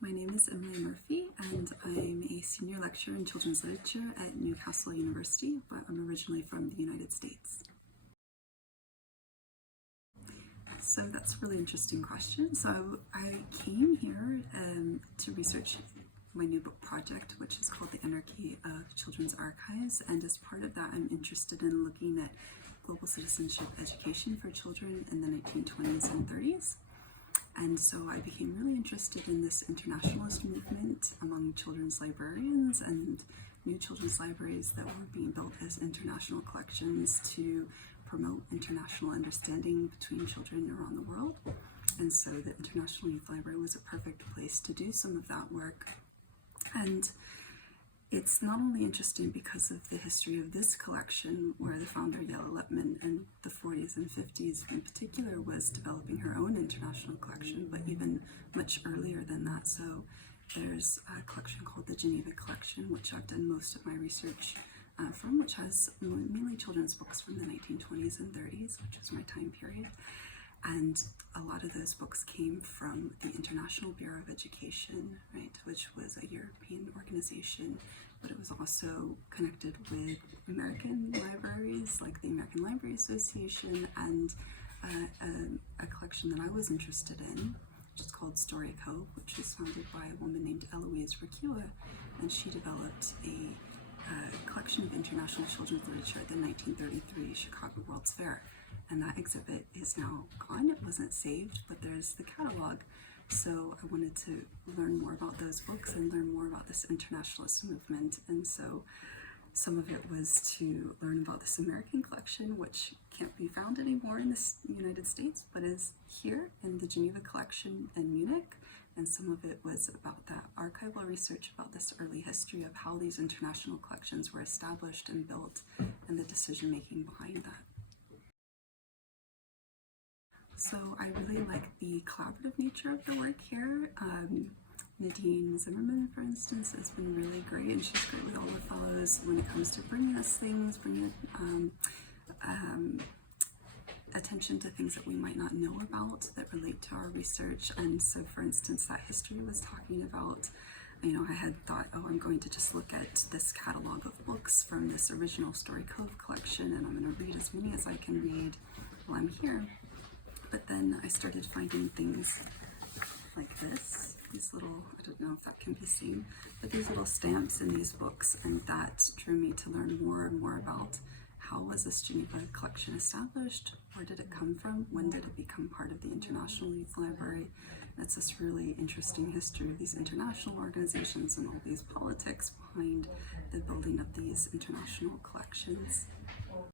My name is Emily Murphy, and I'm a senior lecturer in children's literature at Newcastle University, but I'm originally from the United States. So that's a really interesting question. So I came here to research my new book project, which is called The Anarchy of Children's Archives, and as part of that I'm interested in looking at global citizenship education for children in the 1920s and 30s. And so I became really interested in this internationalist movement among children's librarians and new children's libraries that were being built as international collections to promote international understanding between children around the world. And so the International Youth Library was a perfect place to do some of that work. And it's not only interesting because of the history of this collection, where the founder, Yella Lippman, in the 40s and 50s in particular was developing her own international collection, but even much earlier than that. So there's a collection called the Geneva Collection, which I've done most of my research from, which has mainly children's books from the 1920s and 30s, which is my time period. And a lot of those books came from the International Bureau of Education, right, which was a European organization, but it was also connected with American libraries, like the American Library Association, and a collection that I was interested in, which is called Story Cove, which was founded by a woman named Eloise Ricua, and she developed a collection of international children's literature at the 1933 Chicago World's Fair. And that exhibit is now gone. It wasn't saved, but there's the catalog. So I wanted to learn more about those books and learn more about this internationalist movement. And so some of it was to learn about this American collection, which can't be found anymore in the United States, but is here in the Geneva Collection in Munich. And some of it was about that archival research about this early history of how these international collections were established and built and the decision-making behind that. So I really like the collaborative nature of the work here. Nadine Zimmerman, for instance, has been really great, and she's great with all the fellows when it comes to bringing us things, bringing attention to things that we might not know about that relate to our research. And so, for instance, that history was talking about, I had thought, I'm going to just look at this catalog of books from this original Story Cove collection, and I'm going to read as many as I can read while I'm here. But then I started finding things like this, these little, I don't know if that can be seen, but these little stamps in these books, and that drew me to learn more and more about how was this Geneva collection established, where did it come from, when did it become part of the International Youth Library. And it's this really interesting history of these international organizations and all these politics behind the building of these international collections.